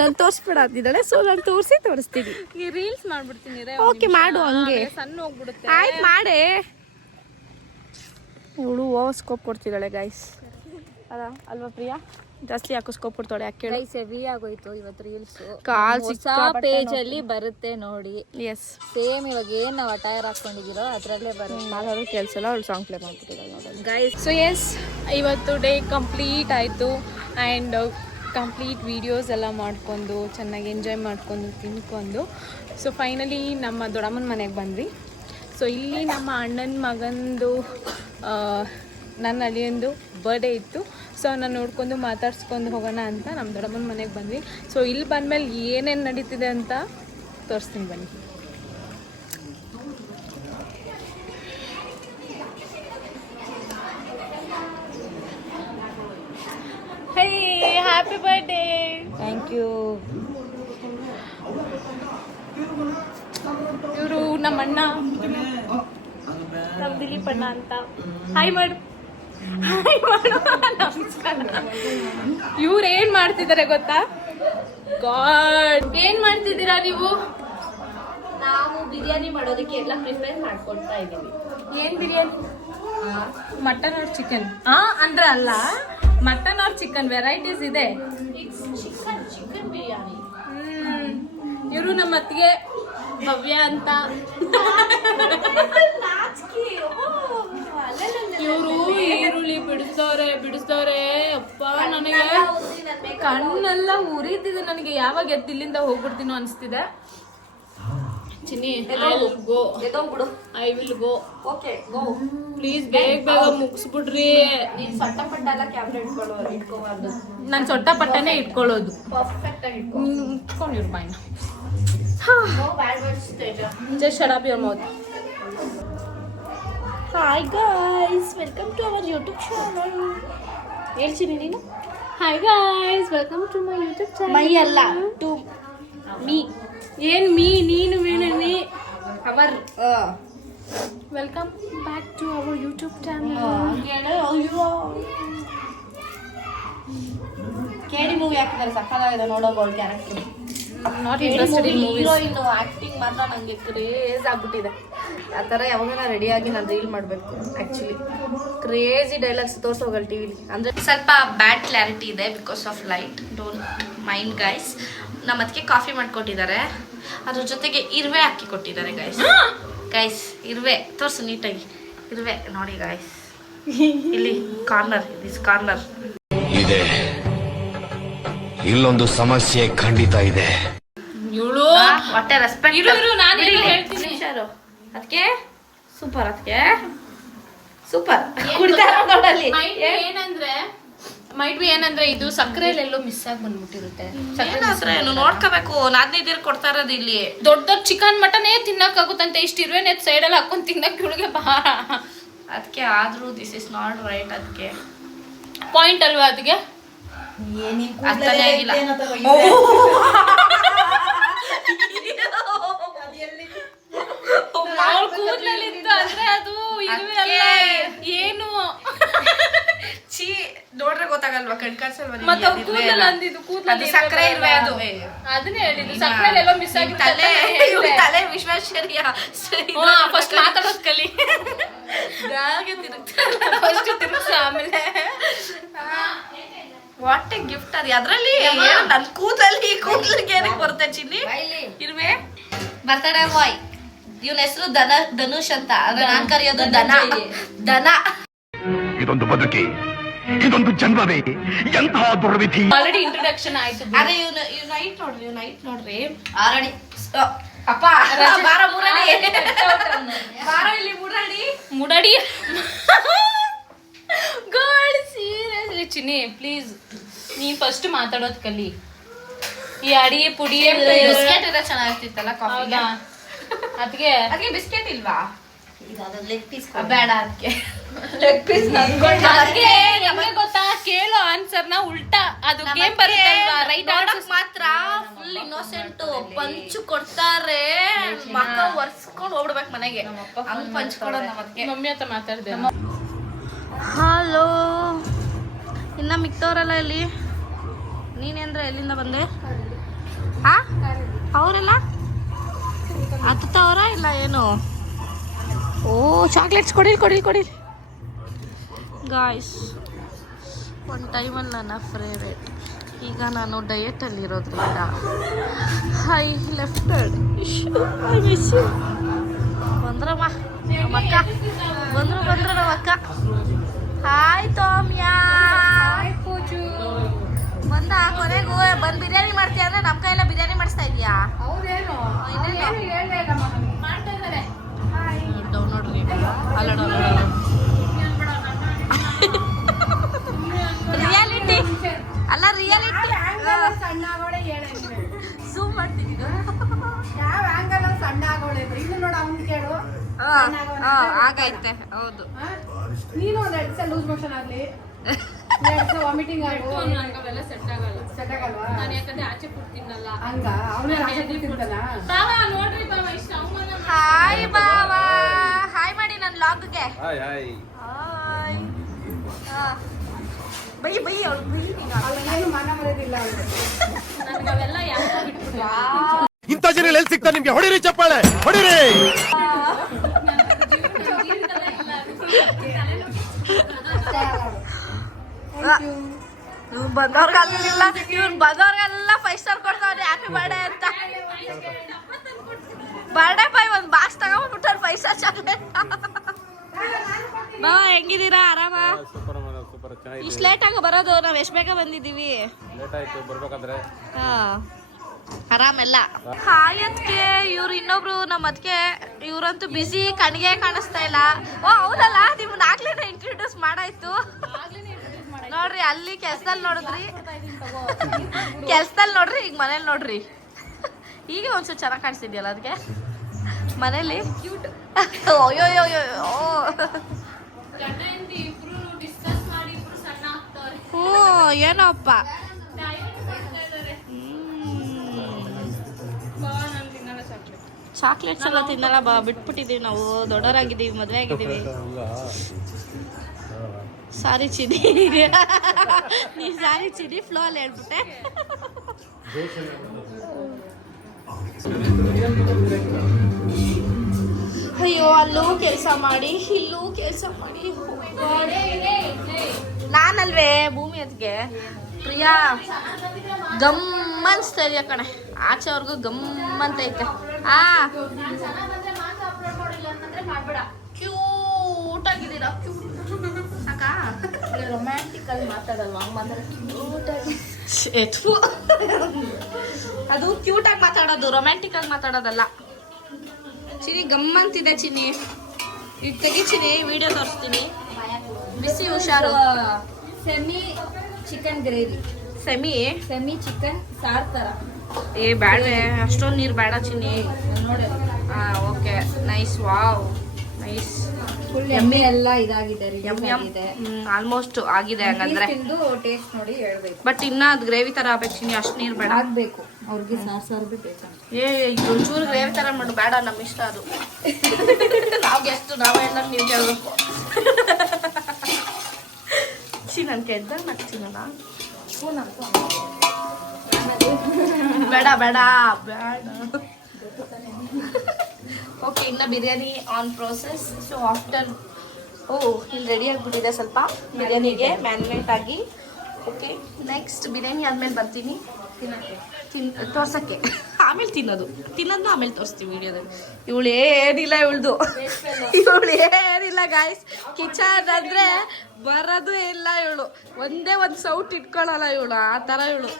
ನಾನು ತೋರಿಸ್ಬೇಡ ಅಂತಿದ್ದಾಳೆ. ಸೊ ನಾನು ತೋರಿಸ್ತೀನಿ. ಈ ರೀಲ್ಸ್ ಮಾಡ್ಬಿಡ್ತೀನಿ. ಓಕೆ ಮಾಡು ಹಂಗೆ. ಸಣ್ಣ ಹೋಗ್ಬಿಡುತ್ತೆ. ಆಯ್ತು ಮಾಡೇ. ಇವಳು ಓವರ್ ಸ್ಕೋಪ್ ಕೊಡ್ತಿದ್ದಾಳೆ ಗೈಸ್. ಅಲ್ವಾ ಪ್ರಿಯಾ? ಜಾಸ್ತಿ ಯಾಕೋ ಸ್ಕೋಪ್ ಕೊಡ್ತಾಳೆ. ಯಾಕೆ ಕೇಳಿ? ಗೈಸ್ ಹೆವಿ ಆಗೋಯ್ತು ಇವತ್ತು ರೀಲ್ಸ್. ಹೊಸ ಪೇಜ್ ಅಲ್ಲಿ ಬರುತ್ತೆ ನೋಡಿ. ಎಸ್ ಸೇಮ್ ಇವಾಗ ಏನ್ ನಾವು ಅಟೈರ್ ಹಾಕೊಂಡಿದ್ದೀರೋ ಅದ್ರಲ್ಲೇ ಬರುತ್ತೆ. ನಾನಾದ್ರೂ ಕೇಳಿಸಲ್ಲ. ಅವಳು ಸಾಂಗ್ ಪ್ಲೇ ಮಾಡ್ತಿದ್ದಾಳೆ ನೋಡಿ ಗೈಸ್. ಸೊ ಎಸ್, ಇವತ್ತು ಡೇ ಕಂಪ್ಲೀಟ್ ಆಯಿತು. ಆ್ಯಂಡ್ ಕಂಪ್ಲೀಟ್ ವೀಡಿಯೋಸ್ ಎಲ್ಲ ಮಾಡ್ಕೊಂಡು ಚೆನ್ನಾಗಿ ಎಂಜಾಯ್ ಮಾಡ್ಕೊಂಡು ತಿನ್ಕೊಂಡು ಸೊ ಫೈನಲಿ ನಮ್ಮ ದೊಡ್ಡಮ್ಮನ ಮನೆಗೆ ಬಂದ್ವಿ. ಸೊ ಇಲ್ಲಿ ನಮ್ಮ ಅಣ್ಣನ ಮಗಂದು ನನ್ನ ಅಳಿಯಂದು ಬರ್ಡೇ ಇತ್ತು. ಸೊ ನಾನು ನೋಡ್ಕೊಂಡು ಮಾತಾಡ್ಸ್ಕೊಂಡು ಹೋಗೋಣ ಅಂತ ನಮ್ಮ ದೊಡ್ಡಮ್ಮನ ಮನೆಗೆ ಬಂದ್ವಿ. ಸೊ ಇಲ್ಲಿ ಬಂದಮೇಲೆ ಏನೇನು ನಡೀತಿದೆ ಅಂತ ತೋರಿಸ್ತೀನಿ ಬನ್ನಿ. Hey happy birthday. Thank you. ಇವರು ನಮ್ಮ ಅಣ್ಣ, ನಮ್ಮ ದಿಲೀಪ್ ಅಣ್ಣ ಅಂತ. ಹಾಯ್ ಮಾಡು. ನಮಸ್ಕಾರ. ಇವ್ರು ಏನ್ ಮಾಡ್ತಿದ್ದಾರೆ ಗೊತ್ತಾ? ಗಾಡ್, ಏನ್ ಮಾಡ್ತಿದ್ದೀರಾ ನೀವು? ನಾವು ಬಿರಿಯಾನಿ ಮಾಡೋದಕ್ಕೆ ಎಲ್ಲ ಪ್ರಿಪೇರ್ ಮಾಡ್ಕೊಳ್ತಾ ಇದ್ದೀವಿ. ಏನ್ ಬಿರಿಯಾನಿ? Mutton or chicken? ಅಂದ್ರೆ ಅಲ್ಲ, ಮಟನ್ ಆರ್ ಚಿಕನ್ ವೆರೈಟೀಸ್ ಇದೆ. ಚಿಕನ್ ಬಿರಿಯಾನಿ. ಇವರು ನಮ್ಮ ಅತ್ತಿಗೆ ಭವ್ಯ ಅಂತ. ಇವರು ಈರುಳ್ಳಿ ಬಿಡಿಸ್ತವ್ರೆ ಅಪ್ಪ. ನನಗೆ ಕಣ್ಣೆಲ್ಲ ಉರಿತಿದೆ. ನನಗೆ ಯಾವಾಗ ಎದ್ದು ಇಲ್ಲಿಂದ ಹೋಗ್ಬಿಡ್ತೀನೋ ಅನಿಸ್ತಿದೆ. ಚಿನ್ನಿ, I will go. Okay go please ಬೇಗ ಮುಗಿಸ್ಬಿಡ್ರಿ. ನೀನ್ ಸೊಟ್ಟ ಪಟ್ಟ ಎಲ್ಲ ಕ್ಯಾಮ್ರಾ ಇಟ್ಕೋಬಾರ್ದು. ನಾನು ಸೊಟ್ಟ ಪಟ್ಟನೆ ಇಟ್ಕೊಳ್ಳೋದು. ಪರ್ಫೆಕ್ಟ್ ಆಗಿ ಇಟ್ಕೊಂಡಿರು ಬಾಯ್ನ. No bad words Teja. Just shut up your mouth. Hi guys, welcome to our YouTube channel. ಹೇಳ್ತೀನಿ ನೀನು. Hi guys, welcome to my YouTube channel. My ಅಲ್ಲ, ಟು ಮೀ. ಏನ್ ಮೀ? ನೀನು meanie. Our welcome back to our YouTube channel. ಅಯ್ಯೋ ಕೇಡಿ movie ಹಾಕಿದ್ದಾರೆ, ಸಕ್ಕತ್ತಾಗಿದೆ ನೋಡೋದು. Character not interested in movies. Heroine acting ಮಾತ್ರ ನಂಗೆ ಕ್ರೇಜ್ ಆಗ್ಬಿಟ್ಟಿದೆ. ಆ ಥರ ಯಾವಾಗ ರೆಡಿಯಾಗಿ ನಾನು ರೀಲ್ ಮಾಡಬೇಕು. ಆ್ಯಕ್ಚುಲಿ ಕ್ರೇಜಿ ಡೈಲಾಗ್ಸ್ ತೋರಿಸೋಗಲ್ಲ ಟಿ ವಿಲಿ. ಅಂದರೆ ಸ್ವಲ್ಪ ಬ್ಯಾಡ್ ಕ್ಲಾರಿಟಿ ಇದೆ because of light. Don't mind guys. ನಮ್ಮ ಅದಕ್ಕೆ ಕಾಫಿ ಮಾಡಿಕೊಟ್ಟಿದ್ದಾರೆ. ಅದ್ರ ಜೊತೆಗೆ ಇರುವೆ ಹಾಕಿ ಕೊಟ್ಟಿದ್ದಾರೆ ಗೈಸ್. ಇರುವೆ ತೋರಿಸು ನೀಟಾಗಿ. ಇರುವೆ ನೋಡಿ ಗೈಸ್, ಇಲ್ಲಿ ಕಾರ್ನರ್, ದಿಸ್ ಕಾರ್ನರ್ ಇದೆ. ಇಲ್ಲೊಂದು ಸಮಸ್ಯೆ ಖಂಡಿತ ಇದೆ. ಇವಳು ಹೊಟ್ಟೆ ರೆಸ್ಪೆಕ್ಟ್. ನಾನು ಹೇಳ್ತೀನಿ. ಅದಕ್ಕೆ ಸೂಪರ್, ಅದಕ್ಕೆ ಸೂಪರ್ ನೋಡಲ್ಲಿ. ಮೈಟ್ ಬಿ ಏನಂದ್ರೆ ಇದು ಸಕ್ಕರೆಯಲ್ಲೆಲ್ಲೋ ಮಿಸ್ ಆಗಿ ಬಂದ್ಬಿಟ್ಟಿರುತ್ತೆ. ನೋಡ್ಕೋಬೇಕು. ನಾದ್ನೈದು ಕೊಡ್ತಾ ಇರೋದು ಇಲ್ಲಿ. ದೊಡ್ಡ ಚಿಕನ್ ಮಟನ್ ತಿನ್ನಕ್ ಆಗುತ್ತಂತೆ. ಇಷ್ಟ ಇರುವೆ ಸೈಡ್ ಅಲ್ಲಿ ಹಾಕೊಂಡ್ ತಿನ್ನಕ್ ಇವಳಿಗೆ ಭಾರ. ಅದಕ್ಕೆ ಆದ್ರೂ ದಿಸ್ ಇಸ್ ನಾಟ್ ರೈಟ್. ಅದಕ್ಕೆ ಪಾಯಿಂಟ್ ಅಲ್ವಾ? ಅದಕ್ಕೆ ಅರ್ಥನೇ ಆಗಿಲ್ಲ. ಕೂದಲಿತ್ತು ಅಂದ್ರೆ ಅದು ಇರುವೆ ಅಲ್ಲ. ಏನು ಚೀ ನೋಡ್ರೆ ಗೊತ್ತಾಗಲ್ವಾ? ಕಣ್ಕಾಸಲ್ವಾ? ಮತ್ತೆ ಕೂದಲ ಅಂದಿದ್ದು ಕೂದಲ ಸಕ್ಕರೆ ಇರುವೆ ಅದು. ಅದನ್ನೇ ಹೇಳಿದ್ದು. ಸಕ್ಕರೆ ಎಲ್ಲೋ ಮಿಸ್ ಆಗಿ ತಲೆ ವಿಶ್ವೇಶ್ವರ್ಯ ಫಸ್ಟ್ ಮಾತಾಡೋದ್ ಕಲಿ. ಫಸ್ಟ್ ತಿರುಗ್ಸ ಆಮೇಲೆ ವಾಟ್ ಎ ಗಿಫ್ಟ್ ಅದು. ಅದ್ರಲ್ಲಿ ನನ್ ಕೂದಲಿಗೆ ಏನಕ್ಕೆ ಬರುತ್ತೆ ಚಿನ್ನಿ? ಇರುವೆ ಬರ್ತಡೇ ಬಾಯ್ ಇವನ ಹೆಸರು ಧನುಷ್ ಅಂತ, ಆದ್ರೆ ನಾನ್ ಕರೆಯೋದು ದನ. ಇದೊಂದು ಬದುಕಿ, ಇದೊಂದು ಜನ್ಮವೇ, ಎಂತಹ ದುರ್ವಿಧಿ. ಆಲ್ರೆಡಿ ಇಂಟ್ರೊಡಕ್ಷನ್ ಆಯ್ತು. ಅರೆ ಇವ್ನ ನೈಟ್ ನೋಡ್ರಿ ಆರಡಿ ಅಪ್ಪ ಬಾರ ಮುರಡಿ ಬಾರ ಇಲ್ಲಿ ಮುಡಡಿ ಗಾಡ್ ಸೀರಿಯಸ್ಲಿ ಚಿನ್ನಿ ಪ್ಲೀಸ್ ನೀನ್ ಫಸ್ಟ್ ಮಾತಾಡೋದ್ ಕಲಿ. ಈ ಅಡಿಗೆ ಪುಡಿ ಬಿಸ್ಕೆಟ್ ಎಲ್ಲ ಚೆನ್ನಾಗಿರ್ತಿತ್ತಲ್ಲ ಕಾಫಿ. ಅದಕ್ಕೆ ಬಿಸ್ಕೆಟ್ ಇಲ್ವಾ? ಲೆಗ್ ಪೀಸ್ ಬೇಡ, ಅದಕ್ಕೆ ಲೆಗ್ ಪೀಸ್ ಗೊತ್ತಾ, ಕೇಳೋ ಆನ್ಸರ್ ನ ಉಲ್ಟಾ ಅದು ಗೇಮ್ ಬರುತ್ತಲ್ವಾ, ರೈಟ್ ಆನ್ಸರ್ ಮಾತ್ರ ಫುಲ್ ಇನ್ನೋಸೆಂಟ್ ಪಂಚ್ ಕೊಡ್ತಾರೆ, ಮಕ್ಕ ಒರ್ಸ್ಕೊಂಡು ಹೋಗ್ಬಿಡ್ಬೇಕು ಮನೆಗೆ, ಹಂಗ್ ಪಂಚ್ ಕೊಡೋದು ನಮಗೆ. ಮಮ್ಮಿ ಹತ್ರ ಮಾತಾಡ್ದೆ. ಹಲೋ, ಇನ್ನ ಮಿಕ್ತವ್ರಲ್ಲ ಇಲ್ಲಿ. ನೀನೇಂದ್ರೆ ಎಲ್ಲಿಂದ ಬಂದೆ? ಅವರೆಲ್ಲ ಹತ್ತವ್ರ ಇಲ್ಲ ಏನು? ಓ ಚಾಕ್ಲೇಟ್ಸ್ ಕೊಡಿ ಗಾಯ್ಸ್. ಒಂದು ಟೈಮಲ್ಲಿ ನನ್ನ ಫೇವ್ರೇಟ್. ಈಗ ನಾನು ಡಯೆಟಲ್ಲಿರೋದ್ರಿಂದ ಹೈ ಲೆಫ್ಟೆಡ್ ಬಂದ್ರಮ್ಮ ನಮ್ಮಕ್ಕ, ಬಂದ್ರು ನಮ್ಮಕ್ಕ. ಹಾಯ್ ತೋಮ್ಯಾ, ಬಂದ ಕೊನೆಗೂ ಬಂದು ಬಿರಿಯಾನಿ ಮಾಡ್ತೀಯ ಅಂದ್ರೆ ನಮ್ಮ ಕೈಯೆಲ್ಲ ಬಿರಿಯಾನಿ ಮಾಡಿಸ್ತಾ ಇದೀಯಾ? ನೋಡ್ರಿ ರಿಯಾಲಿಟಿ ಅಲ್ಲ, ರಿಯಾಲಿಟಿ ಝೂಮ್ ಮಾಡ್ತೀನಿ. ಆಗೈತೆ, ಹೌದು. ನೀನು ಒಂದು 2 ಸಲ ಲೂಸ್ ಮೋಷನ್ ಆಗ್ಲಿ, ವಾಮಿಟಿಂಗ್ ಅವೆಲ್ಲ ಸೆಟ್ ಆಗಲ್ವಾ? ನಾನು ಯಾಕಂದ್ರೆ ಆಚೆ ಕೊಡ್ತೀನಲ್ಲ ಹಂಗ ಅವನೇ ಆಚೆ ತಿಂತಾನ. ನೋಡ್ರಿ ಬಾವ ಇಷ್ಟ ಅವಮಾನ. ಹಾಯ್ ಬಾವಾ, ಹಾಯ್ ಮಾಡಿ ನನ್ನ ಲಾಗ್ಗೆ. ಬೈ ಏನು ಮಾನ ಮರ್ಯಾದಿಲ್ಲ ಅವ್ರು. ನನಗೆ ಅವೆಲ್ಲ ಯಾಕೋ ಬಿಟ್ಬಿಟ್ರು. ಇಂಥ ಜನ ಎಲ್ಲಿ ಸಿಗ್ತಾರೆ ನಿಮ್ಗೆ? ಹೊಡಿರಿ ಚಪ್ಪಾಳೆ, ಹೊಡಿರಿ. ಬಂದವ್ರಿಗೆಲ್ಲ ಬಂದವ್ರಿಗೆಲ್ಲ 5 ಸ್ಟಾರ್ ಕೊಡ್ತಾವ್ರೆ ಹ್ಯಾಪಿ ಬರ್ಡೇ ಅಂತ. ಬರ್ಡೇ ಬಾಯ್ ಒಂದು ಬಾಕ್ಸ್ ತಗೊಂಡ್ಬಿಟ್ಟಾರೆ 5 ಸ್ಟಾರ್ ಚಾಕ್ಲೇಟ್. ಬಾ, ಹೆಂಗಿದ್ದೀರಾ? ಆರಾಮ? ಇಷ್ಟು ಲೇಟ್ ಆಗಿ ಬರೋದು? ನಾವ್ ಎಷ್ಟು ಬೇಗ ಬಂದಿದ್ದೀವಿ. ಹಾ, ಆರಾಮೆಲ್ಲ. ಹಾಯ್ ಅದ್ಕೆ, ಇವ್ರು ಇನ್ನೊಬ್ರು ನಮ್ಮ ಅದಕ್ಕೆ. ಇವ್ರಂತೂ ಬಿಸಿ, ಕಣ್ಗೆ ಕಾಣಿಸ್ತಾ ಇಲ್ಲ. ಓ ಹೌದಲ್ಲ, ನಿಮ್ನ ಆಗ್ಲೇನೆ ಇಂಟ್ರೊಡ್ಯೂಸ್ ಮಾಡಾಯ್ತು ನೋಡ್ರಿ. ಅಲ್ಲಿ ಕೆಲ್ಸದಲ್ಲಿ ನೋಡಿದ್ರಿ, ಈಗ ಮನೇಲಿ ನೋಡ್ರಿ. ಈಗ ಒಂಚೂರು ಚೆನ್ನಾಗಿ ಕಾಣಿಸ್ತಿದ್ಯಲ್ಲ ಅದಕ್ಕೆ ಮನೇಲಿ. ಹ್ಞೂ ಏನೋಪ್ಪ. ಚಾಕ್ಲೇಟ್ಸ್ ಎಲ್ಲ ತಿನ್ನಲ್ಲ ಬಾ, ಬಿಟ್ಬಿಟ್ಟಿದೀವಿ ನಾವು. ದೊಡ್ಡವರಾಗಿದ್ದೀವಿ, ಮದುವೆ ಆಗಿದ್ದೀವಿ. ಸಾರಿ ಚಿನಿ, ನೀ ಸಾರಿ ಚಿನಿ ಫ್ಲೋ ಅಲ್ಲಿ ಹೇಳ್ಬಿಟ್ಟೆ. ಅಯ್ಯೋ, ಅಲ್ಲೂ ಕೆಲಸ ಮಾಡಿ, ಇಲ್ಲೂ ಕೆಲಸ ಮಾಡಿ. ನಾನಲ್ವೇ ಭೂಮಿ ಅದಕ್ಕೆ. ಪ್ರಿಯಾ ಗಮ್ಮನ್ಸ್ತಾ ಇದೆಯಾ ಕಣೆ, ಆಚೆವರೆಗೂ ಗಮ್ಮಂತೈತೆ. ಕ್ಯೂಟ್ ಆಗಿದ್ದೀರಾ, ರೊಮ್ಯಾಂಟಿಕ್ ಆಗಿ ಮಾತಾಡಲ್ವಾ? ಅದು ಕ್ಯೂಟ್ ಆಗಿ ಮಾತಾಡೋದು, ರೊಮ್ಯಾಂಟಿಕ್ ಆಗಿ ಮಾತಾಡೋದಲ್ಲ. ಚಿನಿ ಗಮ್ಮಂತಿದೆ ಚಿನಿ. ಈಗ ತೆಗಿ ಚಿನಿ, ವಿಡಿಯೋ ತೋರಿಸ್ತೀನಿ. ಬಿಸಿ ಹುಷಾರು. Semi chicken gravy, semi chicken sir ತರ. ಏ ಬೇಡವೆ, ಅಷ್ಟೊಂದು ನೀರು ಬೇಡ ಚಿನಿ. ನೋಡಿ, okay, nice. Wow, nice. Full ಎಮ್ಮೆ ಎಲ್ಲ ಇದಾಗಿದೆ, ಆಗಿದೆ, ಆಲ್ಮೋಸ್ಟ್ ಆಗಿದೆ. ಹಂಗಂದ್ರೆ ತಿಂದು ಟೇಸ್ಟ್ ನೋಡಿ ಹೇಳ್ಬೇಕು. ಬಟ್ ಇನ್ನ ಅದು ಗ್ರೇವಿ ತರ ಆಗ್ಬೇಕು ಚಿನಿ, ಅಷ್ಟು ನೀರು ಬೇಡ. ಆಗ್ಬೇಕು, ಅವ್ರಿಗೆ ಸಾರ್ ಬೇಕು. ಒಂಚೂರು ಗ್ರೇವಿ ತರ ಮಾಡು, ಬೇಡ, ನಮ್ಮ ಇಷ್ಟ ಅದು. ನಾವ್ ಎಷ್ಟು ನಾವೆಲ್ಲ ನೀವು ಕೇಳ್ಬೇಕು. ನನ್ ಕೆದ್ದಾಗ ನಗ್ತೀನಲ್ಲ. ಬೇಡ ಬೇಡ ಬೇಡ. ಓಕೆ, ಇನ್ನ biryani on process. So after ಇಲ್ಲಿ ರೆಡಿ ಆಗಿಬಿಟ್ಟಿದೆ ಸ್ವಲ್ಪ ಬಿರಿಯಾನಿಗೆ ಮ್ಯಾರಿನೇಟ್ ಆಗಿ. ಓಕೆ ನೆಕ್ಸ್ಟ್ ಬಿರಿಯಾನಿ ಆದ್ಮೇಲೆ ಬರ್ತೀನಿ ತೋರ್ಸಕ್ಕೆ. ಆಮೇಲೆ ತಿನ್ನೋದನ್ನ ಆಮೇಲೆ ತೋರಿಸ್ತೀವಿ ವಿಡಿಯೋದಲ್ಲಿ. ಇವಳು ಏನಿಲ್ಲ ಇವಳು ಏನಿಲ್ಲ ಗಾಯ್ಸ್. ಕಿಚನ್ ಅಂದ್ರೆ ಬರೋದು ಇಲ್ಲ ಇವಳು. ಒಂದೇ ಒಂದು ಸೌಟ್ ಇಟ್ಕೊಳ್ಳಲ್ಲ ಇವಳು, ಆ ಥರ ಇವಳು.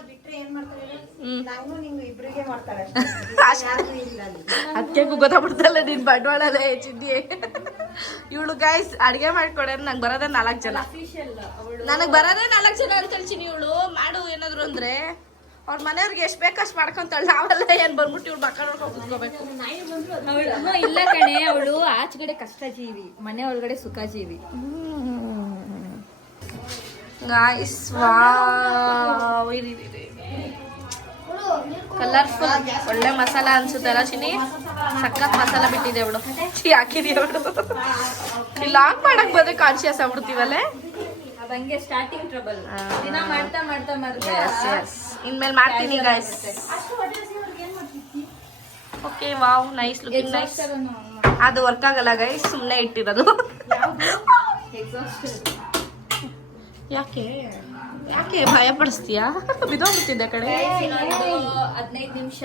ಅದಕ್ಕೆ ಗೊತ್ತಾಗ್ಬಿಡ್ತಲ್ಲ ನೀನ್ ಬಂಡವಾಳಲ್ಲ ಚಿದ್ದಿ. ಇವಳು ಗೈಸ್ ಅಡಿಗೆ ಮಾಡ್ಕೊಡೋದು ನಂಗೆ ಬರೋದೇ 4 ಜನ. ನನಗೆ ಬರೋದೇ 4 ಜನ ಅಂತ ಹೇಳ್ತೀನಿ. ಇವಳು ಮಾಡು ಏನಾದ್ರು ಅಂದ್ರೆ ಅವ್ರ ಮನೆಯವ್ರಿಗೆ ಎಷ್ಟು ಬೇಕಷ್ಟು ಮಾಡ್ಕೊಂತಾಳೆ. ನಾವೆಲ್ಲ ಏನ್ ಬಂದ್ಬಿಟ್ಟು ಇವಳು ಮಕ್ಕ ನೋಡ್ಕೊಂಡು ಕುತ್ಕೋಬೇಕು. ಇಲ್ಲ ಕಣೆ, ಅವಳು ಆಚೆಗಡೆ ಕಷ್ಟ ಜೀವಿ, ಮನೆ ಒಳಗಡೆ ಸುಖ ಜೀವಿ. ಗಾಯ್ಸ್ ವಾವ್, ಕಲರ್ಫುಲ್ ಒಳ್ಳೆ ಮಸಾಲ ಅನ್ಸುತ್ತಲ್ಲ ಚಿನಿ. ಸಖತ್ ಮಸಾಲ ಬಿಟ್ಟಿದೆ ಅವಳು. ಹಾಕಿದೀವಿ ಅವಳು. ಲಾಕ್ ಮಾಡಕ್ ಬಂದ್ರೆ ಕಾನ್ಶಿಯಸ್ ಆಗ್ಬಿಡ್ತೀವಲ್ಲೇ. ಅದಂಗೆ ಸ್ಟಾರ್ಟಿಂಗ್ ಟ್ರಬಲ್. ದಿನ ಮಾಡ್ತಾ ಮಾಡ್ತಾ ಮಾಡ್ತಾ ಇನ್ಮೇಲೆ ಮಾಡ್ತೀನಿ guys. Okay wow, nice looking nice. ಅದು ವರ್ಕ್ ಆಗಲ್ಲ ಗೈಸ್, ಸುಮ್ಮನೆ ಇಟ್ಟಿರೋದು. ಯಾಕೆ ಭಯ ಪಡಿಸ್ತೀಯಾ? ಬಿದ್ದೋಗ್ಬಿಡ್ತಿದ್ದೆ ಕಡೆ. 15 ನಿಮಿಷ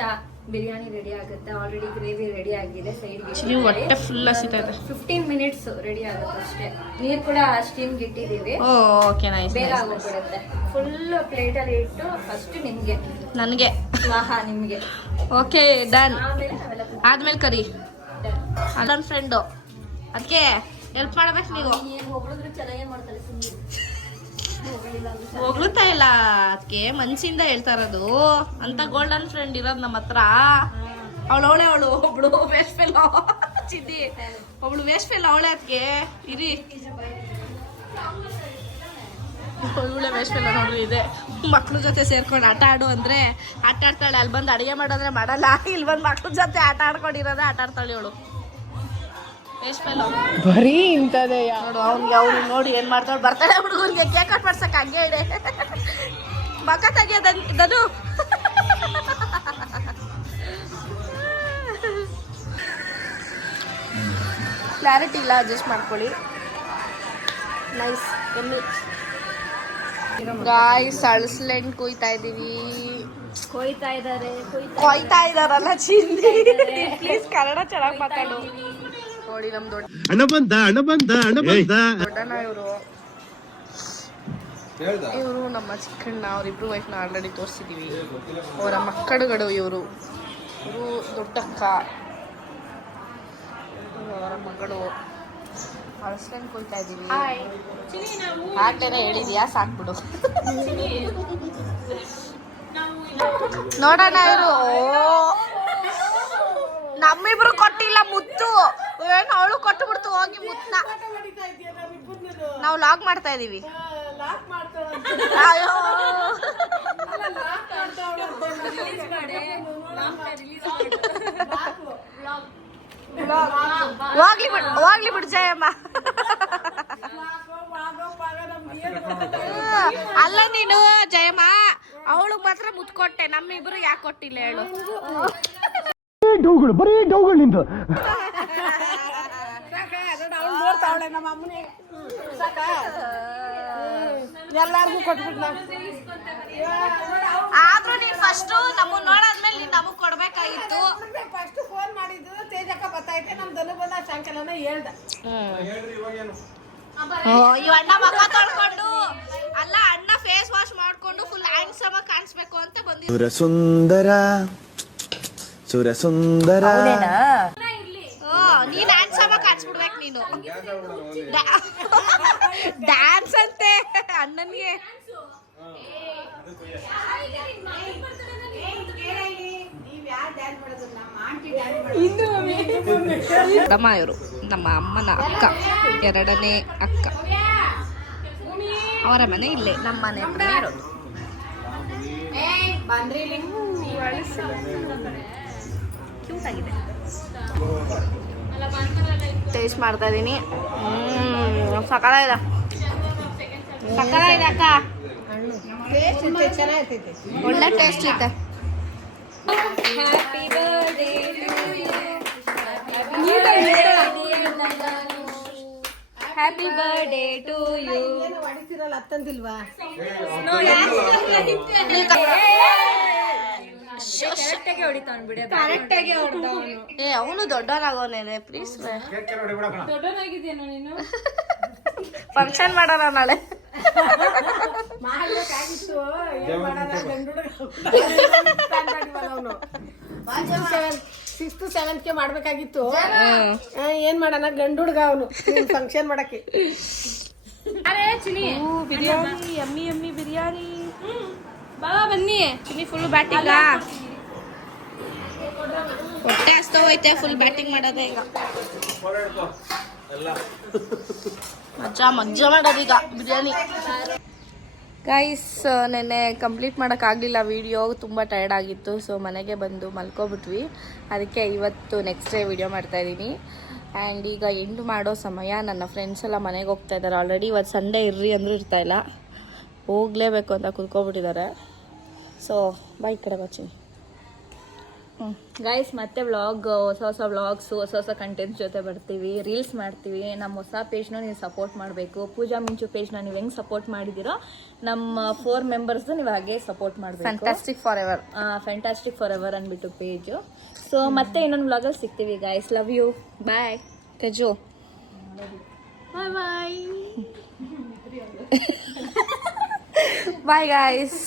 ಬಿರಿಯಾನಿ ರೆಡಿ ಆಗುತ್ತೆ. ಆಲ್ರೆಡಿ ಗ್ರೇವಿ ರೆಡಿ ಆಗಿದೆ. ಸೈಡ್ಗೆ ಹೊಟ್ಟೆ ಫುಲ್ ಹಸಿತಾ ಇದೆ. 15 ಮಿನಿಟ್ಸ್ ರೆಡಿ ಆಗುತ್ತೆ ಅಷ್ಟೇ. ನೀರು ಕೂಡ ಸ್ಟೀಮ್ಗೆ ಇಟ್ಟಿದ್ದೀವಿ. Okay nice. ಬೇಗ ಆಗೋಗ್ಬಿಡುತ್ತೆ. ಫುಲ್ ಪ್ಲೇಟಲ್ಲಿ ಇಟ್ಟು ಫಸ್ಟ್ ನಿಮಗೆ, ನನಗೆ, ಆಹಾ ನಿಮಗೆ. Okay done. ಆದ್ಮೇಲೆ ಕರಿ ನನ್ನ ಫ್ರೆಂಡು, ಅದಕ್ಕೆ ಹೆಲ್ಪ್ ಮಾಡ್ಬೇಕು ನೀವು. ಒಬ್ಳಿದ್ರು ಚೆನ್ನಾಗೇ ಮಾಡ್ತಾರೆ. ಹೋಗ್ಲುತ್ತಾ ಇಲ್ಲ, ಅದಕ್ಕೆ ಮನ್ಸಿಂದ ಹೇಳ್ತಾ ಇರೋದು. ಅಂತ ಗೋಲ್ಡನ್ ಫ್ರೆಂಡ್ ಇರೋದು ನಮ್ಮ ಹತ್ರ. ಅವಳು ಒಬ್ಳು ವೇಸ್ಟ್ ಫೆಲೋ ಚಿದ್ದಿ, ಒಬ್ಳು ವೇಸ್ಟ್ ಫೆಲೋ ಅವಳೆ. ಅದಕ್ಕೆ ಇರಿ, ಒಳ್ಳೆ ವೇಸ್ಟ್ ಫೆಲೋ ನೋಡ್ರಿ. ಇದೆ ಮಕ್ಳ ಜೊತೆ ಸೇರ್ಕೊಂಡು ಆಟ ಆಡು ಅಂದ್ರೆ ಆಟ ಆಡ್ತಾಳೆ. ಅಲ್ಲಿ ಬಂದು ಅಡುಗೆ ಮಾಡೋದ್ರೆ ಮಾಡಲ್ಲ. ಇಲ್ಲಿ ಬಂದು ಮಕ್ಳ ಜೊತೆ ಆಟ ಆಡ್ಕೊಂಡಿರೋದೇ ಆಟ ಆಡ್ತಾಳೆ ಇವಳು. ಬರೀ ಇಂಥದೇ ನೋಡು ಅವ್ನು ನೋಡಿ ಏನ್ ಮಾಡ್ತಾಳೆ. ಬರ್ತಾಳೆ ಹುಡುಗರಿಗೆ ಕೇಕ್ ಕಟ್ ಮಾಡ್ಸಕ್ ಹಂಗೆ ಇದೆ. ಮಕ್ಕ ತೆಗಿಯೋದನು. ಕ್ಲಾರಿಟಿ ಇಲ್ಲ, ಅಡ್ಜಸ್ಟ್ ಮಾಡ್ಕೊಳ್ಳಿ. Nice guys. ಅಳಸ್ಲೆಂಡ್ ಕೊಯ್ತಾ ಇದೀವಿ. ಕೊಯ್ತಾ ಇದಾರಲ್ಲ ಚಿಂದಿ. ಪ್ಲೀಸ್ ಕನ್ನಡ ಚೆನ್ನಾಗಿ ಮಾತಾಡು. ನೋಡಿ ನಮ್ ಅಣ್ಣ ಬಂದ ದೊಡ್ಡಣ್ಣ ಇವರು ನಮ್ಮ ಚಿಕ್ಕಣ್ಣ. ಅವ್ರಿಬ್ರು ವೈಫ್ನ ಆಲ್ರೆಡಿ ತೋರಿಸಿದೀವಿ. ಅವರ ಮಕ್ಕಳುಗಳು ಇವರು ದೊಡ್ಡಕ್ಕ, ಅವರ ಮಗಳು. ಅಳಸ್ಲೆಂಡ್ ಕೊಯ್ತಾ ಇದೀವಿ. ಆಟೇನೆ ಹೇಳಿದ್ಯಾ, ಸಾಕ್ಬಿಡು. ನೋಡೋಣ ಇವರು. ನಮ್ಮಿಬ್ರು ಕೊಟ್ಟಿಲ್ಲ ಮುತ್ತು. ಏನು ಅವಳು ಕೊಟ್ಟು ಬಿಡ್ತು ಹೋಗಿ ಮುತ್ತನ. ನಾವು ಲಾಗ್ ಮಾಡ್ತಾ ಇದೀವಿ. ಅಯ್ಯೋ ಹೋಗ್ಲಿ ಬಿಡು ಜಯಮ್ಮ. ಅಲ್ಲ ನೀನು ಜಯಮ್ಮ, ಅವಳಿಗೆ ಮಾತ್ರ ಮುತ್ತು ಕೊಟ್ಟೆ, ನಮ್ಮಿಬ್ರು ಯಾಕೆ ಕೊಟ್ಟಿಲ್ಲ ಹೇಳು. ಬರೀ ಡೌಗಳು ನಿಂದು. ಎಲ್ಲಾರ್ಗು ಕೊಟ್ಬಿಟ್ಟು ಆದ್ರೂ ನೀನ್ ಫಸ್ಟ್ ನಮ್ಮನ್ನ ನೋಡಾದ್ಮೇಲೆ ನೀನ್ ನಮಗ್ ಕೊಡ್ಬೇಕಾಗಿತ್ತು. ಫಸ್ಟ್ ಫೋನ್ ಮಾಡಿದ್ದು ತೇಜಕ್ಕ ಬತ್ತೈತೆ, ನಮ್ ದನ ಬಂದ ಸಾಯಂಕಾಲನ ಹೇಳ್ದ. ಇವ್ ಅಣ್ಣ ಮಕ್ಕ ತೊಳ್ಕೊಂಡು ಅಲ್ಲ, ಅಣ್ಣ ಫೇಸ್ ವಾಶ್ ಮಾಡ್ಕೊಂಡು ಫುಲ್ ಹ್ಯಾಂಡ್ಸಮ್ ಆಗಿ ಕಾಣಿಸ್ಬೇಕು ಅಂತ ಬಂದಿದ್ರು. ಸುರಸುಂದರ ನೀನ್ ಹ್ಯಾಂಡ್ಸಮ್ ಆಗಿ ಕಾಣಿಸ್ಬಿಡ್ಬೇಕು ನೀನು. ಡ್ಯಾನ್ಸ್ ಅಂತೆ ಅಣ್ಣನ್ಗೆ. ದಮ್ಮ ಇವರು ನಮ್ಮ ಅಮ್ಮನ ಅಕ್ಕ, 2ನೇ ಅಕ್ಕ. ಅವರ ಮನೆ ಇಲ್ಲೇ, ನಮ್ಮ ಮನೆ ಹತ್ರನೇ ಇರೋದು. ಕ್ಯೂಟ್ ಆಗಿದೆ. ಟೇಸ್ಟ್ ಮಾಡ್ತಾ ಇದೀನಿ. ಸಕಲಾಗಿದೆ ಅಕ್ಕ. ಒಳ್ಳೆ ಟೇಸ್ಟ್ ಐತೆ. Happy birthday to you. Happy birthday to you. ಏನು ಹೊಡಿತಿರಲ್ಲ ಅತ್ತಂದಿಲ್ವಾ? ಕರೆಕ್ಟಾಗಿ ಏ ಅವನು ದೊಡ್ಡವನಾಗೋನೇನೆ ಪ್ಲೀಸ್. ದೊಡ್ಡವನಾಗಿದ್ದೇನೋ ನೀನು. ಫಂಕ್ಷನ್ ಮಾಡೋಣ ನಾಳೆ. ಮಾಡ್ಬೇಕಾಗಿತ್ತು. ಏನ್ ಮಾಡೋಣ ಗಂಡು ಅವನು 6th 7th ಮಾಡ್ಬೇಕಾಗಿತ್ತು. ಏನ್ ಮಾಡೋಣ ಗಂಡು ಹುಡುಗ ಅವನು ಫಂಕ್ಷನ್ ಮಾಡಕ್ಕೆ. Biryani yummy yummy biryani. ಬಾ ಬನ್ನಿ. ಚಿನ್ನಿ ಫುಲ್ ಬ್ಯಾಟಿಂಗ್. ಹೊಟ್ಟೆ ಹಸ್ತ ಹೋಯ್ತೆ ಫುಲ್ ಬ್ಯಾಟಿಂಗ್ ಮಾಡೋದೇ ಈಗ. ಮಜ್ಜಾ ಮಜ್ಜಾ ಮಾಡೋದೀಗ ಬಿರಿಯಾನಿ. ಗೈಸ್ ನೆನ್ನೆ ಕಂಪ್ಲೀಟ್ ಮಾಡೋಕ್ಕಾಗಲಿಲ್ಲ ವಿಡಿಯೋ, ತುಂಬ ಟಯರ್ಡ್ ಆಗಿತ್ತು. ಸೊ ಮನೆಗೆ ಬಂದು ಮಲ್ಕೊಬಿಟ್ವಿ. ಅದಕ್ಕೆ ಇವತ್ತು ನೆಕ್ಸ್ಟ್ ಡೇ ವಿಡಿಯೋ ಮಾಡ್ತಾಯಿದ್ದೀನಿ. ಆ್ಯಂಡ್ ಈಗ ಎಂಡ್ ಮಾಡೋ ಸಮಯ. ನನ್ನ ಫ್ರೆಂಡ್ಸ್ ಎಲ್ಲ ಮನೆಗೆ ಹೋಗ್ತಾ ಇದ್ದಾರೆ ಆಲ್ರೆಡಿ. ಇವತ್ತು ಸಂಡೇ ಇರ್ರಿ ಅಂದರೂ ಇರ್ತಾಯಿಲ್ಲ, ಹೋಗಲೇಬೇಕು ಅಂತ ಕೂತ್ಕೊಬಿಟ್ಟಿದ್ದಾರೆ. ಸೊ ಬಾಯ್ ಕಡೆ ಬಚ್ಚಿನಿ. ಗೈಸ್ ಮತ್ತೆ ವ್ಲಾಗ್, ಹೊಸ ಹೊಸ ವ್ಲಾಗ್ಸು, ಹೊಸ ಹೊಸ ಕಂಟೆಂಟ್ಸ್ ಜೊತೆ ಬರ್ತೀವಿ, ರೀಲ್ಸ್ ಮಾಡ್ತೀವಿ. ನಮ್ಮ ಹೊಸ ಪೇಜ್ನ ನೀವು ಸಪೋರ್ಟ್ ಮಾಡಬೇಕು. ಪೂಜಾ ಮಿಂಚು ಪೇಜ್ನ ನೀವು ಹೆಂಗೆ ಸಪೋರ್ಟ್ ಮಾಡಿದ್ದೀರೋ ನಮ್ಮ 4 ಮೆಂಬರ್ಸ್ದು ನೀವು ಹಾಗೆ ಸಪೋರ್ಟ್ ಮಾಡಬೇಕು. Fantastic forever. Fantastic forever ಅಂದ್ಬಿಟ್ಟು ಪೇಜು. ಸೊ ಮತ್ತೆ ಇನ್ನೊಂದು ವ್ಲಾಗಲ್ಲಿ ಸಿಗ್ತೀವಿ guys. Love you. Bye Teju. Bye bye bye guys.